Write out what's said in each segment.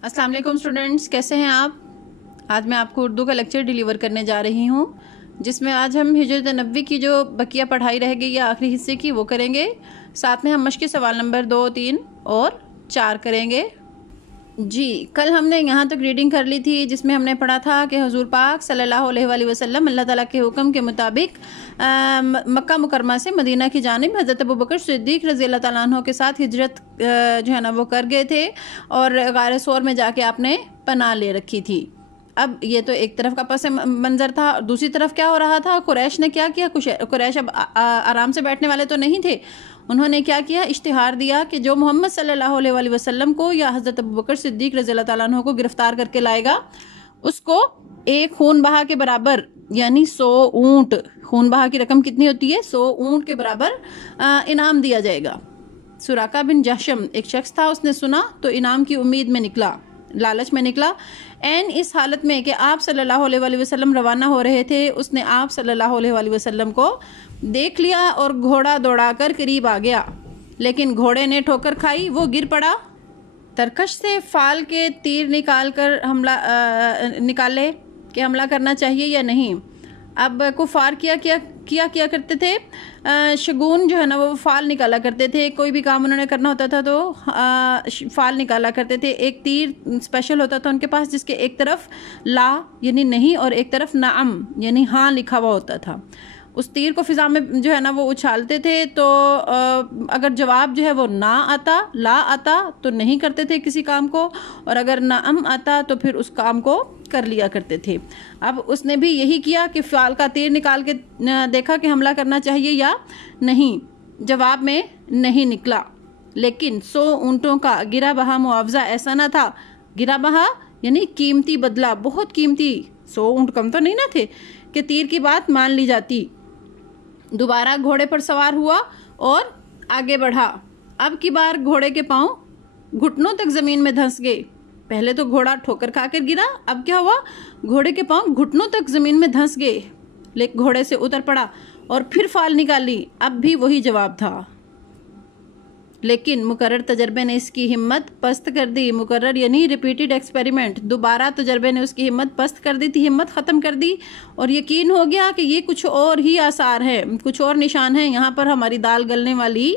अस्सलाम वालेकुम स्टूडेंट्स, कैसे हैं आप। आज मैं आपको उर्दू का लेक्चर डिलीवर करने जा रही हूँ, जिसमें आज हम हिजरत नबवी की जो बकिया पढ़ाई रह गई है आखिरी हिस्से की वो करेंगे। साथ में हम मश्की सवाल नंबर 2, 3 और 4 करेंगे। जी, कल हमने यहाँ तक रीडिंग कर ली थी, जिसमें हमने पढ़ा था कि हुजूर पाक सल्लल्लाहु अलैहि वसल्लम अल्लाह ताला के हुक्म के मुताबिक मक्का मुकरमा से मदीना की जानिब हज़रत अबू बकर सिद्दीक़ रज़ी अल्लाह ताला अन्हु के साथ हिजरत जो है ना वो कर गए थे और गार सौर में जाके आपने पनाह ले रखी थी। अब ये तो एक तरफ का पस मंज़र था, दूसरी तरफ क्या हो रहा था, कुरैश ने क्या किया। कुरैश अब आराम से बैठने वाले तो नहीं थे। उन्होंने क्या किया, इश्तिहार दिया कि जो मोहम्मद सल्लल्लाहु अलैहि वसल्लम को या हज़रत अबू बकर सिद्दीक़ रज़ी अल्लाह ताला अन्हु को गिरफ्तार करके लाएगा, उसको एक खून बहा के बराबर यानी 100 ऊँट, खून बहा की रकम कितनी होती है, 100 ऊँट के बराबर इनाम दिया जाएगा। सुराका बिन जहशम एक शख्स था, उसने सुना तो इनाम की उम्मीद में निकला, लालच में निकला। एन इस हालत में कि आप सल्लल्लाहु अलैहि वसल्लम रवाना हो रहे थे, उसने आप सल्लल्लाहु अलैहि वसल्लम को देख लिया और घोड़ा दौड़ाकर करीब आ गया, लेकिन घोड़े ने ठोकर खाई, वो गिर पड़ा। तरकश से फाल के तीर निकाले कि हमला करना चाहिए या नहीं। अब कुफार किया करते थे, शगुन जो है ना वो फाल निकाला करते थे। कोई भी काम उन्होंने करना होता था तो फाल निकाला करते थे। एक तीर स्पेशल होता था उनके पास, जिसके एक तरफ ला यानी नहीं और एक तरफ नाम यानी हाँ लिखा हुआ होता था। उस तीर को फिजा में जो है ना वो उछालते थे, तो अगर जवाब जो है वो ना आता, ला आता तो नहीं करते थे किसी काम को, और अगर नाम आता तो फिर उस काम को कर लिया करते थे। अब उसने भी यही किया कि फाल का तीर निकाल के देखा कि हमला करना चाहिए या नहीं। जवाब में नहीं निकला, लेकिन 100 ऊँटों का गिरा बहा मुआवजा ऐसा ना था। गिरा बहा यानी कीमती बदला, बहुत कीमती, 100 ऊँट कम तो नहीं ना थे कि तीर की बात मान ली जाती। दोबारा घोड़े पर सवार हुआ और आगे बढ़ा। अब की बार घोड़े के पांव घुटनों तक जमीन में धंस गए। पहले तो घोड़ा ठोकर खाकर गिरा, अब क्या हुआ, घोड़े के पांव घुटनों तक जमीन में धंस गए, लेकिन घोड़े से उतर पड़ा और फिर फाल निकाली। अब भी वही जवाब था, लेकिन मुकर्रर तजर्बे ने इसकी हिम्मत पस्त कर दी। मुकर्रर यानी रिपीटेड एक्सपेरिमेंट, दोबारा तजर्बे ने उसकी हिम्मत पस्त कर दी थी, हिम्मत ख़त्म कर दी, और यकीन हो गया कि ये कुछ और ही आसार है, कुछ और निशान है, यहाँ पर हमारी दाल गलने वाली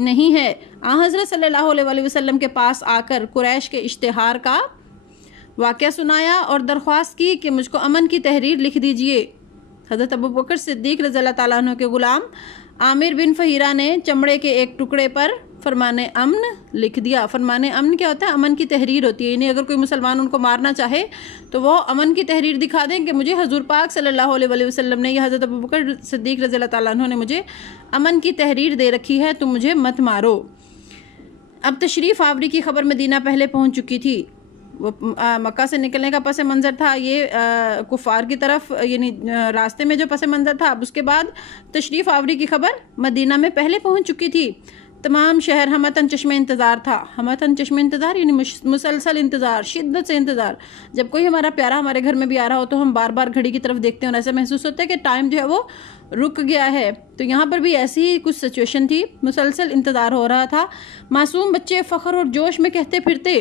नहीं है। हज़रत सल्लल्लाहु अलैहि वसल्लम के पास आकर कुरैश के इश्तिहार का वाक़या सुनाया और दरख्वास्त की कि मुझको अमन की तहरीर लिख दीजिए। हज़रत अबू बकर सिद्दीक़ रज़ी अल्लाह ताला अन्हु के ग़ुलाम आमिर बिन फ़हीरा ने चमड़े के एक टुकड़े पर फरमाने अमन लिख दिया। फरमाने अमन क्या होता है, अमन की तहरीर होती है, यानी अगर कोई मुसलमान उनको मारना चाहे तो वो अमन की तहरीर दिखा दें कि मुझे हजूर पाक सल्लल्लाहु अलैहि वसल्लम ने या हज़रत अबू बकर सिद्दीक़ रज़ी अल्लाह ताला अन्हु ने मुझे अमन की तहरीर दे रखी है, तुम मुझे मत मारो। अब तशरीफ़ आवरी की खबर मदीना पहले पहुँच चुकी थी। वो मक्का से निकलने का पस मंज़र था, ये कुफ़ार की तरफ यानी रास्ते में जो पस मंज़र था। अब उसके बाद तशरीफ़ आवरी की खबर मदीना में पहले पहुँच चुकी थी। तमाम शहर हमतन चश्मे इंतज़ार था। हमतन चश्मे इंतज़ार यानी मुसलसल इंतज़ार, शिद्दत से इंतज़ार। जब कोई हमारा प्यारा हमारे घर में भी आ रहा हो तो हम बार बार घड़ी की तरफ देखते हैं और ऐसा महसूस होता है कि टाइम जो है वो रुक गया है। तो यहाँ पर भी ऐसी ही कुछ सिचुएशन थी, मुसलसल इंतज़ार हो रहा था। मासूम बच्चे फ़ख्र और जोश में कहते फिरते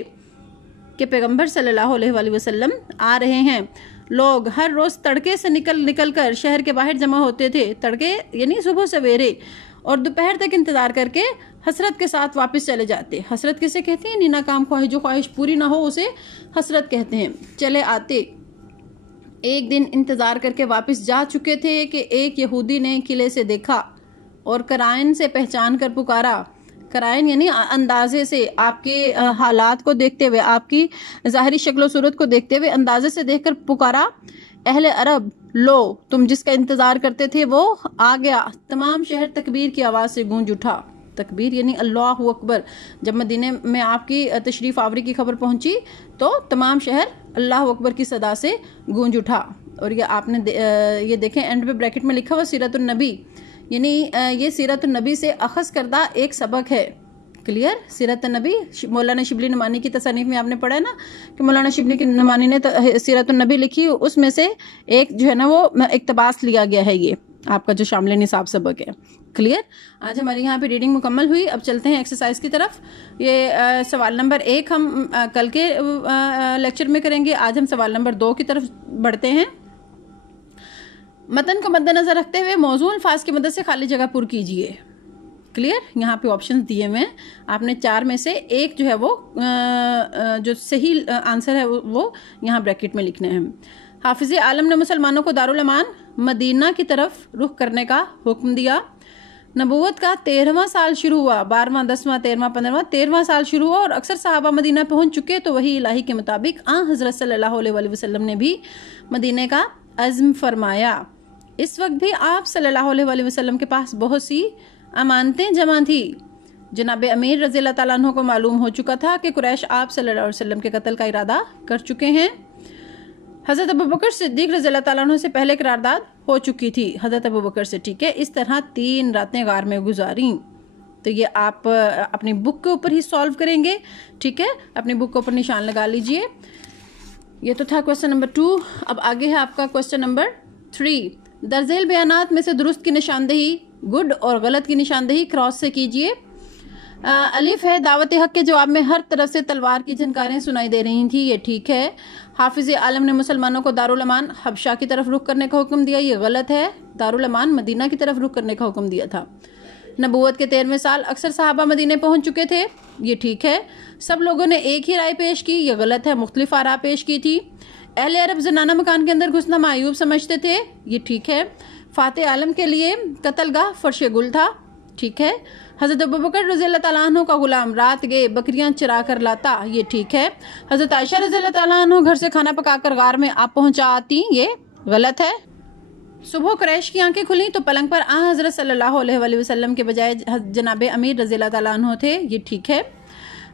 कि पैगम्बर सल्लल्लाहु अलैहि वसल्लम आ रहे हैं। लोग हर रोज़ तड़के से निकल कर शहर के बाहर जमा होते थे। तड़के यानी सुबह सवेरे, और दोपहर तक इंतज़ार करके हसरत के साथ वापस चले जाते। हसरत किसे कहते हैं, नीना काम ख्वाहिश, जो ख्वाहिश पूरी ना हो उसे हसरत कहते हैं। चले आते। एक दिन इंतज़ार करके वापस जा चुके थे कि एक यहूदी ने किले से देखा और कराइन से पहचान कर पुकारा। कराइन यानी अंदाजे से, आपके हालात को देखते हुए, आपकी ज़ाहिरी शक्ल सूरत को देखते हुए अंदाजे से देखकर पुकारा, अहले अरब, लो तुम जिसका इंतज़ार करते थे वो आ गया। तमाम शहर तकबीर की आवाज़ से गूंज उठा। तकबीर यानी अल्लाहु अकबर। जब मदीने में आपकी तशरीफ़ आवरी की खबर पहुंची तो तमाम शहर अल्लाहु अकबर की सदा से गूंज उठा। और ये आपने ये देखें, एंड पे ब्रैकेट में लिखा हुआ सीरतुन नबी, यानी ये सीरतुन नबी से अखज़ करदा एक सबक है। क्लियर। सीरत नबी मौलाना शिबली नुमानी की तसनीफ में आपने पढ़ा है ना कि मौलाना शिबली नुमानी ने सीरत नबी लिखी, उसमें से एक जो है ना वो इक्तबास लिया गया है ये। आपका जो शामिल निसाब सबक है। क्लियर? आज हमारी यहाँ पे रीडिंग मुकम्मल हुई। अब चलते हैं एक्सरसाइज की तरफ। ये सवाल नंबर 1 हम कल के लेक्चर में करेंगे। आज हम सवाल नंबर 2 की तरफ बढ़ते हैं। मतन को मद्देनजर रखते हुए मौजूद अल्फाज की मदद से खाली जगह पुर कीजिए। क्लियर? यहाँ पे ऑप्शंस दिए हुए हैं, आपने 4 में से एक जो है वो जो सही आंसर है वो यहाँ ब्रैकेट में लिखने हैं। हाफिज आलम ने मुसलमानों को दारुल अमान मदीना की तरफ रुख करने का हुक्म दिया। नबूवत का 13वां साल शुरू हुआ, 12वां 10वां 13वां 15वां 13वां साल शुरू हुआ और अक्सर सहाबा मदीना पहुंच चुके तो वही इलाही के मुताबिक हज़रत सल्लल्लाहु अलैहि वसल्लम ने भी मदीने का अज़्म फरमाया। इस वक्त भी आप सल्लल्लाहु अलैहि वसल्लम के पास बहुत सी अमानतें जमा थी। जनाब अमीर रज़ी अल्लाह तआला अन्हु को मालूम हो चुका था कि कुरैश आप सल्लल्लाहु अलैहि वसल्लम के कत्ल का इरादा कर चुके हैं। हज़रत अबू बकर सिद्दीक़ रज़ी अल्लाह तआला अन्हु से पहले करारदाद हो चुकी थी हज़रत अबू बकर से। ठीक है, इस तरह 3 रातें गार में गुजारी। तो ये आप अपनी बुक के ऊपर ही सॉल्व करेंगे। ठीक है, अपनी बुक के ऊपर निशान लगा लीजिए। ये तो था क्वेश्चन नंबर 2। अब आगे है आपका क्वेश्चन नंबर 3। दर्जेल बयानात में से दुरुस्त की निशानदेही, गुड और गलत की निशानदेही क्रॉस से कीजिए। अलिफ है, दावत हक के जवाब में हर तरफ से तलवार की झनकारें सुनाई दे रही थी, ये ठीक है। हाफिज आलम ने मुसलमानों को दारुल अमान हबशा की तरफ रुख करने का हुक्म दिया, ये गलत है। दारुल अमान मदीना की तरफ रुख करने का हुक्म दिया था। नबूवत के 13वें साल अक्सर सहाबा मदीने पहुंच चुके थे, ये ठीक है। सब लोगों ने एक ही राय पेश की, ये गलत है, मुख्तलिफ आरा पेश की थी। अहले अरब जनाना मकान के अंदर घुसना मायूब समझते थे, ये ठीक है। फाते आलम के लिए कत्लगाह फर्श गुल था, ठीक है। हज़रत अबू बकर रज़ी अल्लाह तआला अन्हु का गुलाम रात गए बकरियां चरा कर लाता, ये ठीक है। हज़रत आयशा रज़ी अल्लाह तआला अन्हु घर से खाना पकाकर गार में आप पहुंचा आती, ये गलत है। सुबह कुरैश की आंखें खुली तो पलंग पर हज़रत सल्लल्लाहु अलैहि वसल्लम के बजाय जनाब अमीर रज़ी अल्लाह तआला अन्हु थे, ये ठीक है।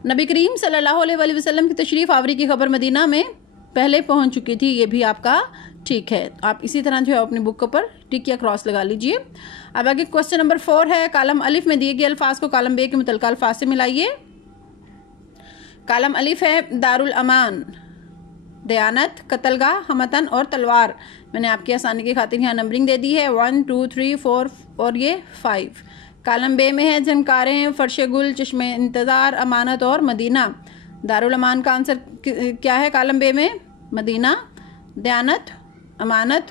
नबी करीम सल्लल्लाहु अलैहि वसल्लम की तशरीफ आवरी की खबर मदीना में पहले पहुंच चुकी थी, ये भी आपका ठीक है। आप इसी तरह जो है अपनी बुक के ऊपर टिक या क्रॉस लगा लीजिए। अब आगे क्वेश्चन नंबर 4 है। कालम अलिफ में दिए गए अल्फाज को कालम बे के मुतल्लिका अल्फाज से मिलाइए। कालम अलिफ है दारुल अमान, दयानत, कत्लगाह, हमतन और तलवार। मैंने आपकी आसानी की खातिर यहाँ नंबरिंग दे दी है 1 2 3 4 और ये 5। कालम बे में है झनकारें, फर्श गुल, चश्मे इंतज़ार, अमानत और मदीना। दारुल अमान का आंसर क्या है? कालम बे में मदीना, दयानत, अमानत,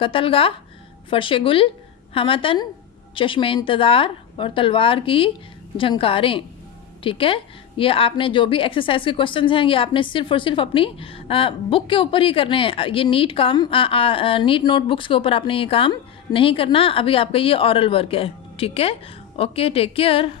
कत्लगाह, फर्श गुल, हमतन, चश्मे इंतज़ार और तलवार की झंकारें। ठीक है, ये आपने जो भी एक्सरसाइज के क्वेश्चंस हैं ये आपने सिर्फ और सिर्फ अपनी बुक के ऊपर ही करने हैं। ये नीट नोटबुक्स के ऊपर आपने ये काम नहीं करना। अभी आपका ये ऑरल वर्क है। ठीक है, ओके, टेक केयर।